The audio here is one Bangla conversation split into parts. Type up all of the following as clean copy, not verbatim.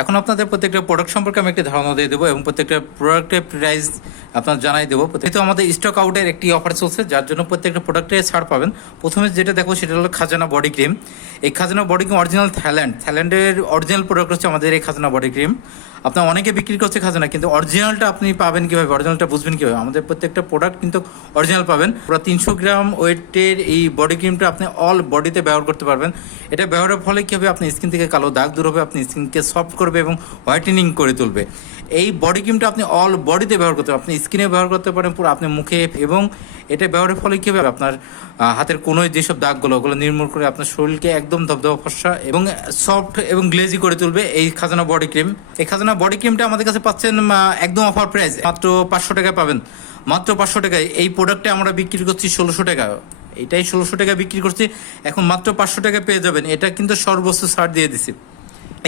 এখন আপনাদের প্রত্যেকটা প্রোডাক্ট সম্পর্কে আমি একটি ধারণা দিয়ে দেবো এবং প্রত্যেকটা প্রোডাক্টের প্রাইস আপনার জানাই দেবো। যেহেতু আমাদের স্টক আউটের একটি অফার চলছে, যার জন্য প্রত্যেকটা প্রোডাক্টে ছাড় পাবেন। প্রথমে যেটা দেখো সেটা হলো খাজানা বডি ক্রিম। এই খাজানা বডি ক্রিম অরিজিনাল থাইল্যান্ডের অরিজিনাল প্রোডাক্ট হচ্ছে আমাদের এই খাজানা বডি ক্রিম। আপনার অনেকে বিক্রি করছে খাজানা, কিন্তু অরিজিনালটা আপনি পাবেন কীভাবে, অরিজিনালটা বুঝবেন কীভাবে? আমাদের প্রত্যেকটা প্রোডাক্ট কিন্তু অরিজিনাল পাবেন। পুরো 300 গ্রাম ওয়েটের এই বডি ক্রিমটা আপনি অল বডিতে ব্যবহার করতে পারবেন। এটা ব্যবহারের ফলে কী হবে, আপনি স্কিন থেকে কালো দাগ দূর হবে, আপনি স্কিনকে সফট করবে এবং হোয়াইটেনিং করে তুলবে। এই বডি ক্রিমটা আপনি অল বডিতে ব্যবহার করতে পারেন, আপনি স্কিনে ব্যবহার করতে পারেন, পুরো আপনি মুখে। এবং এটা ব্যবহারের ফলে কী হবে, আপনার হাতের কোনোই যেসব দাগগুলো ওগুলো নির্মূল করে আপনার শরীরকে একদম ধবধবা ফর্সা এবং সফট এবং গ্লেজি করে তুলবে এই খাজানা বডি ক্রিম। এই খাজানা বডি ক্রিমটা আমাদের কাছে পাচ্ছেন একদম অফার প্রাইস, মাত্র 500 টাকায় পাবেন। মাত্র 500 টাকায় এই প্রোডাক্টটা আমরা বিক্রি করছি 1600 টাকা। এটাই 1600 টাকা বিক্রি করছি, এখন মাত্র 500 টাকা পেয়ে যাবেন। এটা কিন্তু সর্বোচ্চ ছাড় দিয়ে দিছি।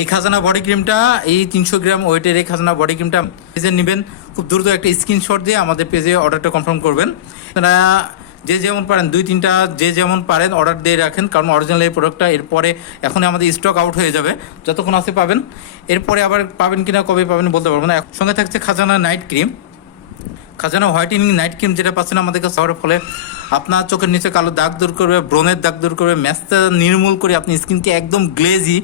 এই খাজানা বডি ক্রিমটা, এই 300 গ্রাম ওয়েটের এই খাজানা বডি ক্রিমটা পেজে নেবেন, খুব দ্রুত একটা স্ক্রিনশট দিয়ে আমাদের পেজে অর্ডারটা কনফার্ম করবেন। আপনারা যে যেমন পারেন 2-3টা যে যেমন পারেন অর্ডার দিয়ে রাখেন, কারণ অরিজিনাল এই প্রোডাক্টটা এরপরে এখন আমাদের স্টক আউট হয়ে যাবে, যতক্ষণ আসে পাবেন। এরপরে আবার পাবেন কিনা, কবে পাবেন বলতে পারবো না। সঙ্গে থাকছে খাজানা নাইট ক্রিম, খাজানা হোয়াইটেনিং নাইট ক্রিম, যেটা পাচ্ছেন আমাদের কাছে হওয়ার ফলে আপনার চোখের নিচে কালো দাগ দূর করবে, ব্রণের দাগ দূর করবে, ম্যাচটা নির্মূল করে আপনি স্কিনকে একদম গ্লেজি,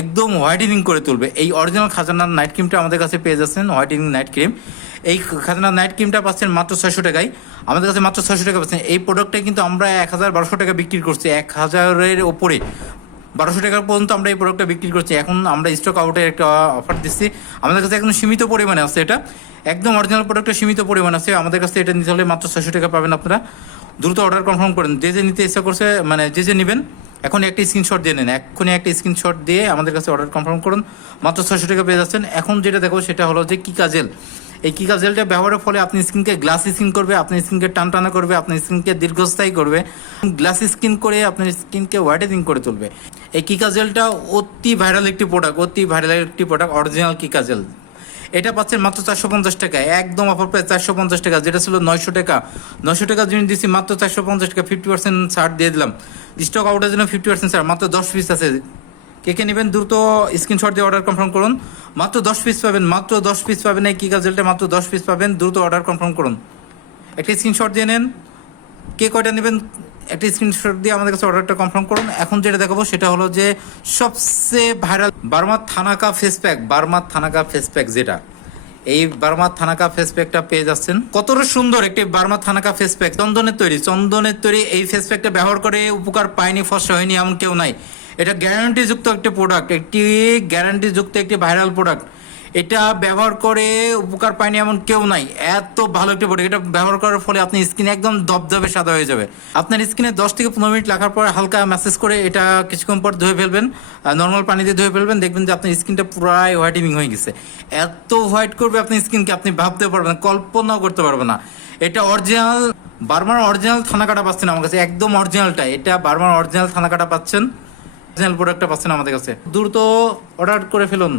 একদম হোয়াইটেনিং করে তুলবে। এই অরিজিনাল খাজানা নাইট ক্রিমটা আমাদের কাছে পেয়ে যাচ্ছেন, হোয়াইটেনিং নাইট ক্রিম। এই খাজানা নাইট ক্রিমটা পাচ্ছেন মাত্র 600 টাকায়, আমাদের কাছে মাত্র 600 টাকা পাচ্ছেন। এই প্রোডাক্টটা কিন্তু আমরা 1200 টাকা বিক্রি করছি, 1000-এর ওপরে 1200 টাকা পর্যন্ত আমরা এই প্রোডাক্টটা বিক্রি করছি। এখন আমরা স্টক আউটের একটা অফার দিচ্ছি, আমাদের কাছে একদম সীমিত পরিমাণে আছে। এটা একদম অরিজিনাল প্রোডাক্টটা সীমিত পরিমাণ আছে, আমাদের কাছে এটা নিতে হলে মাত্র 600 টাকা পাবেন। আপনারা দ্রুত অর্ডার কনফার্ম করেন। যে যে নিতে ইচ্ছা করছে, মানে যে যে নেবেন, এখন একটা স্ক্রিনশট দিয়ে নেন, এক্ষুনি একটা স্ক্রিনশট দিয়ে আমাদের কাছে অর্ডার কনফার্ম করুন, মাত্র 600 টাকা পেয়ে যাচ্ছেন। এখন যেটা দেখো সেটা হলো যে কিকা জেল। এই কিকা জেলটা ব্যবহারের ফলে আপনি স্কিনকে গ্লাসি স্কিন করবে, আপনার স্কিনকে টানটানা করবে, আপনার স্কিনকে দীর্ঘস্থায়ী করবে, গ্লাসি স্কিন করে আপনার স্কিনকে হোয়াইটেনিং করে তুলবে। এই কিকা জেলটা অতি ভাইরাল একটি প্রোডাক্ট, অরিজিনাল কিকা জেল। এটা পাচ্ছেন মাত্র 450 টাকায়, একদম অফার প্রাইস 450 টাকা, যেটা ছিল 900 টাকা। 900 টাকা জিনিস দিচ্ছি মাত্র 450 টাকা, 50% ছাড় দিয়ে দিলাম। স্টক আউটের জন্য 50% ছাড়, মাত্র 10 পিস আছে। কে নেবেন দ্রুত স্ক্রিনশট দিয়ে অর্ডার কনফার্ম করুন, মাত্র 10 পিস পাবেন, মাত্র 10 পিস পাবেন। এই কিকা জেলটা মাত্র 10 পিস পাবেন, দ্রুত অর্ডার কনফার্ম করুন। একটা স্ক্রিনশট দিয়ে নেন, কে কয়টা নেবেন একটা স্ক্রিনশট দিয়ে আমাদের কাছে অর্ডারটা কনফার্ম করুন। এখন যেটা দেখাবো সেটা হলো যে সবচেয়ে viral Burma thanaka face pack, যেটা এই বার্মা থানাকা ফেস প্যাকটা পেয়ে যাচ্ছেন। কতটা সুন্দর একটি বার্মা থানাকা ফেস প্যাক, চন্দনের তৈরি। এই ফেস প্যাকটা ব্যবহার করে উপকার পায়নি, ফসা হয়নি এমন কেউ নাই। এটা গ্যারান্টিযুক্ত একটি প্রোডাক্ট, একটি ভাইরাল প্রোডাক্ট। এটা ব্যবহার করে উপকার পায়নি এমন কেউ নাই, এত ভালো একটি প্রোডাক্ট। এটা ব্যবহার করার ফলে আপনি স্কিন একদম দবদবে সাদা হয়ে যাবে। আপনার স্কিনে 10 থেকে 15 মিনিট রাখার পর হালকা ম্যাসেজ করে এটা কিছুক্ষণ পর ধুয়ে ফেলবেন, নর্মাল পানি দিয়ে ধুয়ে ফেলবেন, দেখবেন যে আপনার স্কিনটা পুরাই হোয়াইটেনিং হয়ে গেছে। এত হোয়াইট করবে আপনি স্কিনকে, আপনি ভাবতে পারবেন না, কল্পনাও করতে পারবেন না। এটা অরিজিনাল বার্মার অরিজিনাল থানাকাটা পাচ্ছেন আমার কাছে, একদম অরিজিনালটা। এটা বার্মার অরিজিনাল থানাকাটা পাচ্ছেন, অরিজিনাল প্রোডাক্টটা পাচ্ছেন আমাদের কাছে। দ্রুত অর্ডার করে ফেলুন।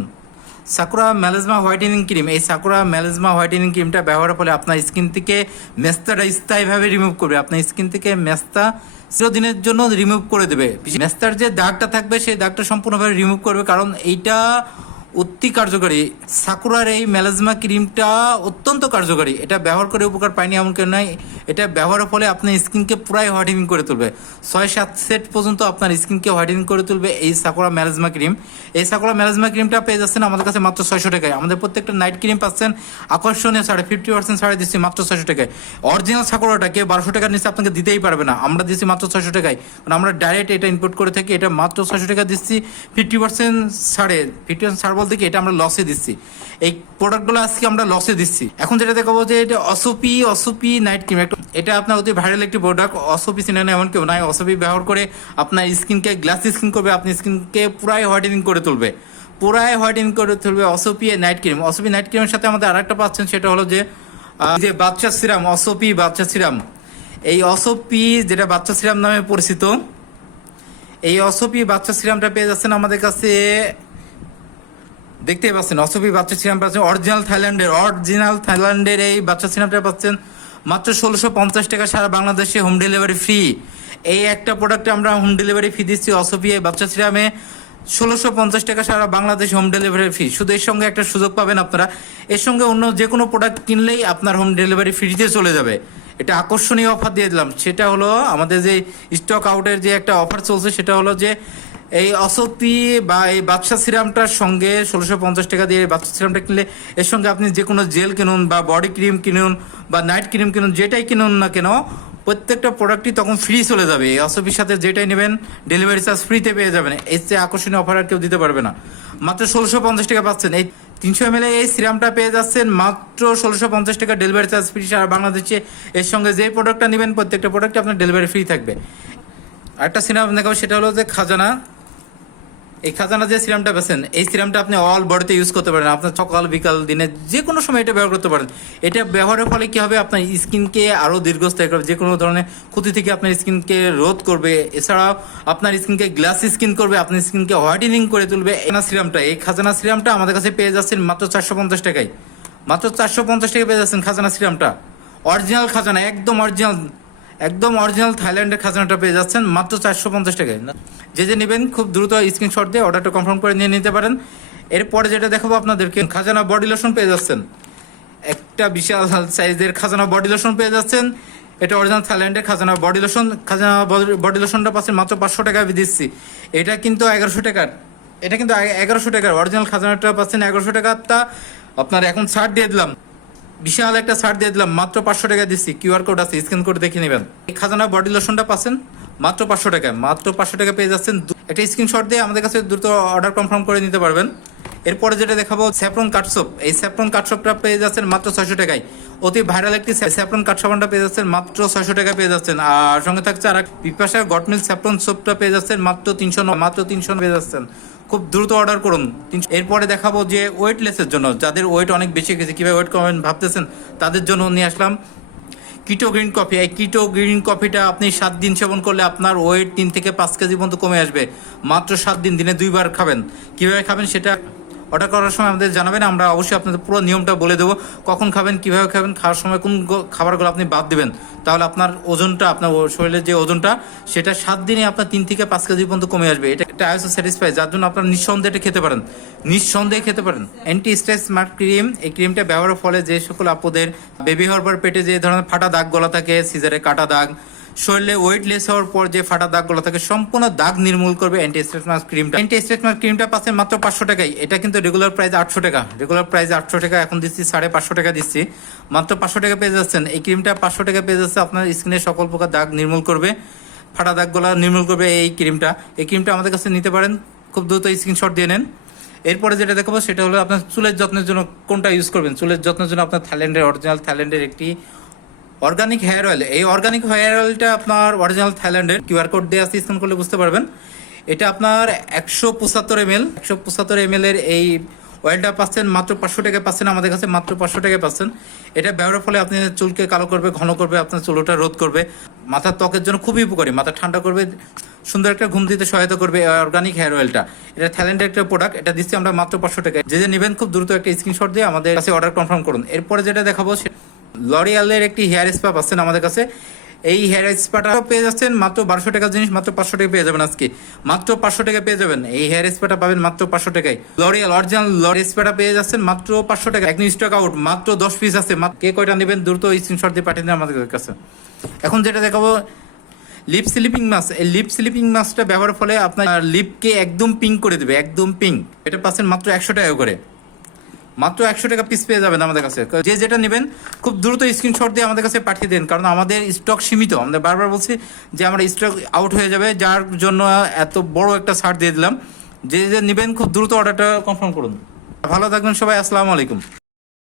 সাকুরা মেলাজমা হোয়াইটেনিং ক্রিম, এই সাকুরা মেলাজমা হোয়াইটেনিং ক্রিমটা ব্যবহারের ফলে আপনার স্কিন থেকে মেস্তাটা স্থায়ীভাবে রিমুভ করবে। আপনার স্কিন থেকে মেস্তা চিরদিনের জন্য রিমুভ করে দেবে। মেস্তার যে দাগটা থাকবে সেই দাগটা সম্পূর্ণভাবে রিমুভ করবে, কারণ এইটা অতি কার্যকারী। সাকুরার এই মেলাজমা ক্রিমটা অত্যন্ত কার্যকারী। এটা ব্যবহার করে উপকার পায়নি এমন কেউ নয়। এটা ব্যবহারের ফলে আপনার স্কিনকে পুরাই হোয়াইটেনিং করে তুলবে, 6-7 সেট পর্যন্ত আপনার স্কিনকে হোয়াইটেনিং করে তুলবে এই সাকুরা মেলাজমা ক্রিম। এই সাকুরা মেলাজমা ক্রিমটা পেয়ে যাচ্ছেন আমাদের কাছে মাত্র 600 টাকায়। আমাদের প্রত্যেকটা নাইট ক্রিম পাচ্ছেন আকর্ষণীয় 50% ছাড়ে দিচ্ছি মাত্র 600 টাকায়। অরিজিনাল সাকুরাটা কেউ 1200 টাকার নিচে আপনাকে দিতেই পারবে না, আমরা দিচ্ছি মাত্র 600 টাকায়, কারণ আমরা ডাইরেক্ট এটা ইম্পোর্ট করে থাকি। এটা মাত্র 600 টাকা দিচ্ছি 50% ছাড়ে। 50% ছাড় বলতে কি, এটা আমরা লসে দিচ্ছি, এই প্রোডাক্টগুলো আজকে আমরা লসে দিচ্ছি। এখন যেটা দেখাবো যে এটা অসুপি নাইট ক্রিম, এটা আপনার অতি ভাইরাল একটি প্রোডাক্ট। অসুপি চিনেন এমন কেউ নাই। অসুপি ব্যবহার করে আপনার স্কিনকে গ্লাসি স্কিন করবে, আপনার স্কিনকে পুরাই হোয়াইটেনিং করে তুলবে, অসুপি নাইট ক্রিম। অসুপি নাইট ক্রিমের সাথে আমাদের আরেকটা পাচ্ছেন, সেটা হলো যে বাচ্চা সিরাম, অসুপি বাচ্চা সিরাম। এই অসুপি যেটা বাচ্চা সিরাম নামে পরিচিত, এই অসুপি বাচ্চা সিরামটা পেয়ে যাচ্ছেন আমাদের কাছে, দেখতেই পাচ্ছেন অসুপি বাচ্চা সিরাম পাচ্ছেন অরিজিনাল থাইল্যান্ডের এই বাচ্চা সিরামটা পাচ্ছেন মাত্র 1650 টাকা, সারা বাংলাদেশে হোম ডেলিভারি ফ্রি। এই একটা প্রোডাক্টে আমরা হোম ডেলিভারি ফ্রি দিচ্ছি অসুপি এই বাচ্চা সিরামে। ১৬৫০ টাকা সারা বাংলাদেশ হোম ডেলিভারি ফ্রি। শুধু এর সঙ্গে একটা সুযোগ পাবেন আপনারা, এর সঙ্গে অন্য যে কোনো প্রোডাক্ট কিনলেই আপনার হোম ডেলিভারি ফ্রিতে চলে যাবে। এটা আকর্ষণীয় অফার দিয়ে দিলাম। সেটা হলো আমাদের যে স্টক আউটের যে একটা অফার চলছে, সেটা হলো যে এই অসতি বা এই বাদশা সিরামটার সঙ্গে ১৬৫০ টাকা দিয়ে বাদশা সিরামটা কিনলে এর সঙ্গে আপনি যে কোনো জেল কিনুন বা বডি ক্রিম কিনুন বা নাইট ক্রিম কিনুন, যেটাই কিনুন না কেন প্রত্যেকটা প্রোডাক্টই তখন ফ্রি চলে যাবে। এই অসবির সাথে যেটাই নেবেন ডেলিভারি চার্জ ফ্রিতে পেয়ে যাবেন। এর চেয়ে আকর্ষণীয় অফার আর কেউ দিতে পারবে না। মাত্র ১৬৫০ টাকা পাচ্ছেন। এই ৩০০ ml এই সিরামটা পেয়ে যাচ্ছেন মাত্র ১৬৫০ টাকা ডেলিভারি চার্জ ফ্রি সারা বাংলাদেশে। এর সঙ্গে যে প্রোডাক্টটা নেবেন প্রত্যেকটা প্রোডাক্টে আপনার ডেলিভারি ফ্রি থাকবে। আরেকটা সিরাম দেখাবো, সেটা হলো যে খাজানা। এই খাজানা যে সিরামটা পেয়েছেন, এই সিরামটা আপনি অল বডিতে ইউজ করতে পারেন। আপনার সকাল বিকাল দিনে যে কোনো সময় এটা ব্যবহার করতে পারেন। এটা ব্যবহারের ফলে কী হবে, আপনার স্কিনকে আরও দীর্ঘস্থায়ী করবে, যে কোনো ধরনের ক্ষতি থেকে আপনার স্কিনকে রোধ করবে। এছাড়াও আপনার স্কিনকে গ্লাস স্কিন করবে, আপনার স্কিনকে হোয়াইটেনিং করে তুলবে। এই খাজানা সিরামটা আমাদের কাছে পেয়ে যাচ্ছেন মাত্র ৪৫০ টাকায়। মাত্র ৪৫০ টাকা পেয়ে যাচ্ছেন খাজানা সিরামটা। অরিজিনাল খাজানা, একদম অরিজিনাল থাইল্যান্ডের খাজানাটা পেয়ে যাচ্ছেন মাত্র ৪৫০ টাকায়। যে নেবেন খুব দ্রুত স্ক্রিনশট দিয়ে অর্ডারটা কনফার্ম করে নিয়ে নিতে পারেন। এরপরে যেটা দেখাবো আপনাদেরকে, খাজানা বডি লোশন পেয়ে যাচ্ছেন। একটা বিশাল সাইজের খাজানা বডি লোশন পেয়ে যাচ্ছেন। এটা অরিজিনাল থাইল্যান্ডের খাজানা বডি লোশন। খাজানা বডি লোশনটা পাচ্ছেন মাত্র ৫০০ টাকায় দিচ্ছি। এটা কিন্তু ১১০০ টাকার। এটা কিন্তু ১১০০ টাকার অরিজিনাল খাজানাটা পাচ্ছেন ১১০০ টাকাটা আপনার এখন ছাড় দিয়ে দিলাম। বিশাল একটা ছাড় দিয়ে দিলাম, মাত্র ৫০০ টাকা দিচ্ছি। কিউআর কোড আছে, স্ক্যান করে দেখে নেবেন। এই খাজানা বডি লোশনটা পাচ্ছেন মাত্র ৫০০ টাকায়। মাত্র ৫০০ টাকা পেয়ে যাচ্ছেন। একটা স্ক্রিনশট দিয়ে আমাদের কাছে দ্রুত অর্ডার কনফার্ম করে নিতে পারবেন। এরপরে যেটা দেখাবো স্যাফরন কাটসোপ। এই স্যাফরন কাটসোপটা পেয়ে যাচ্ছেন মাত্র ৬০০ টাকায়। অতি ভাইরাল একটি স্যাফরন কাটসোপটা পেয়ে যাচ্ছেন মাত্র ৬০০ টাকা পেয়ে যাচ্ছেন। আর সঙ্গে থাকছে আর বিপাশা গটমিল স্যাফরন সোপটা পেয়ে যাচ্ছেন মাত্র ৩০০ পেয়ে যাচ্ছেন। খুব দ্রুত অর্ডার করুন। এরপরে দেখাবো যে ওয়েটলেসের জন্য, যাদের ওয়েট অনেক বেশি গেছে, কীভাবে ওয়েট কমাবেন ভাবতেছেন, তাদের জন্য নিয়ে আসলাম কিটো গ্রিন কফি। এই কিটো গ্রিন কফিটা আপনি ৭ দিন সেবন করলে আপনার ওয়েট ৩ থেকে ৫ কেজি পর্যন্ত কমে আসবে। মাত্র ৭ দিন, দিনে ২ বার খাবেন। কীভাবে খাবেন সেটা অর্ডার করার সময় আমাদের জানাবেন। আমরা অবশ্যই আপনাদের পুরো নিয়মটা বলে দেবো, কখন খাবেন, কীভাবে খাবেন, খাওয়ার সময় কোন খাবারগুলো আপনি বাদ দেবেন। তাহলে আপনার ওজনটা, আপনার শরীরের যে ওজনটা, সেটা ৭ দিনে আপনার ৩ থেকে ৫ কেজি পর্যন্ত কমে আসবে। এটা একটা আইএসও স্যাটিসফাই, যার জন্য আপনার নিঃসন্দেহে এটা খেতে পারেন, নিঃসন্দেহে খেতে পারেন। অ্যান্টি স্ট্রেস স্মার্ট ক্রিম, এই ক্রিমটা ব্যবহারের ফলে যে সকল আপুদের বেবি হওয়ার পর পেটে যে ধরনের ফাটা দাগ গলা থাকে, সিজারে কাটা দাগ, শরীরে ওয়েটলেস হওয়ার পর যে ফাটা দাগগুলো থাকে, সম্পূর্ণ দাগ নির্মূল করবে অ্যান্টি স্ট্রেস ক্রিমটা। অ্যান্টি স্ট্রেস ক্রিমটা পাচ্ছেন মাত্র ৫০০ টাকায়। এটা কিন্তু রেগুলার প্রাইস ৮০০ টাকা। রেগুলার প্রাইস ৮০০ টাকা, এখন দিচ্ছি ৫৫০ টাকা দিচ্ছি। মাত্র ৫০০ টাকা পেয়ে যাচ্ছেন। এই ক্রিমটা ৫০০ টাকা পেয়ে যাচ্ছে। আপনার স্কিনের সকল প্রকার দাগ নির্মূল করবে, ফাটা দাগগুলো নির্মূল করবে এই ক্রিমটা। এই ক্রিমটা আমাদের কাছে নিতে পারেন, খুব দ্রুত স্ক্রিনশট দিয়ে নেন। এরপরে যেটা দেখাবো সেটা হলো আপনার চুলের যত্নের জন্য কোনটা ইউজ করবেন। চুলের যত্নের জন্য আপনার অরিজিনাল থাইল্যান্ডের একটি অর্গানিক হেয়ার অয়েল। এই অর্গানিক হেয়ার অয়েলটা আপনার অরিজিনাল থাইল্যান্ডের, কিউআর কোড দিয়ে আছে, স্ক্যান করলে বুঝতে পারবেন। এটা আপনার ১৭৫ ml এর এই অয়েলটা পাচ্ছেন মাত্র ৫০০ টাকায় পাচ্ছেন আমাদের কাছে। মাত্র ৫০০ টাকায় পাচ্ছেন। এটা ব্যবহারের ফলে আপনি চুলকে কালো করবে, ঘন করবে, আপনার চুলটা রোধ করবে, মাথার ত্বকের জন্য খুবই উপকারী, মাথা ঠান্ডা করবে, সুন্দর একটা ঘুম দিতে সহায়তা করবে অর্গানিক হেয়ার অয়েলটা। এটা থাইল্যান্ডের একটা প্রোডাক্ট। এটা দিচ্ছি আমরা মাত্র ৫০০ টাকায়। যে নেবেন খুব দ্রুত একটা স্ক্রিনশট দিয়ে আমাদের কাছে অর্ডার কনফার্ম করুন। এরপরে যেটা দেখাবো, লরিয়ালের একটি হেয়ার স্পা পাচ্ছেন আমাদের কাছে। এই হেয়ার স্পাটা পেয়ে যাচ্ছেন মাত্র ১২০০ টাকার জিনিস মাত্র ৫০০ টাকা পেয়ে যাবেন। আজকে মাত্র ৫০০ টাকা পেয়ে যাবেন। এই হেয়ার স্পাটা পাবেন মাত্র ৫০০ টাকায়। লরিয়াল অরিজিনাল স্পাটা পেয়ে যাচ্ছেন মাত্র ৫০০ টাকা। একদিন স্টক আউট, মাত্র ১০ পিস আছে। কে কয়টা নেবেন দ্রুত স্ক্রিনশট দিয়ে পাঠিয়ে দিন আমাদের কাছে। এখন যেটা দেখাবো লিপ স্লিপিং মাস্ক। এই লিপ স্লিপিং মাস্কটা ব্যবহারের ফলে আপনার লিপকে একদম পিঙ্ক করে দেবে, একদম পিঙ্ক। এটা পাচ্ছেন মাত্র ১০০ টাকা করে। মাত্র ১০০ টাকা পিস পেয়ে যাবেন আমাদের কাছে। যে যেটা নেবেন খুব দ্রুত স্ক্রিনশট দিয়ে আমাদের কাছে পাঠিয়ে দেন, কারণ আমাদের স্টক সীমিত। আমরা বারবার বলছি যে আমরা স্টক আউট হয়ে যাবে, যার জন্য এত বড় একটা ছাড় দিয়ে দিলাম। যে নেবেন খুব দ্রুত অর্ডারটা কনফার্ম করুন। ভালো থাকবেন সবাই, আসসালামু আলাইকুম।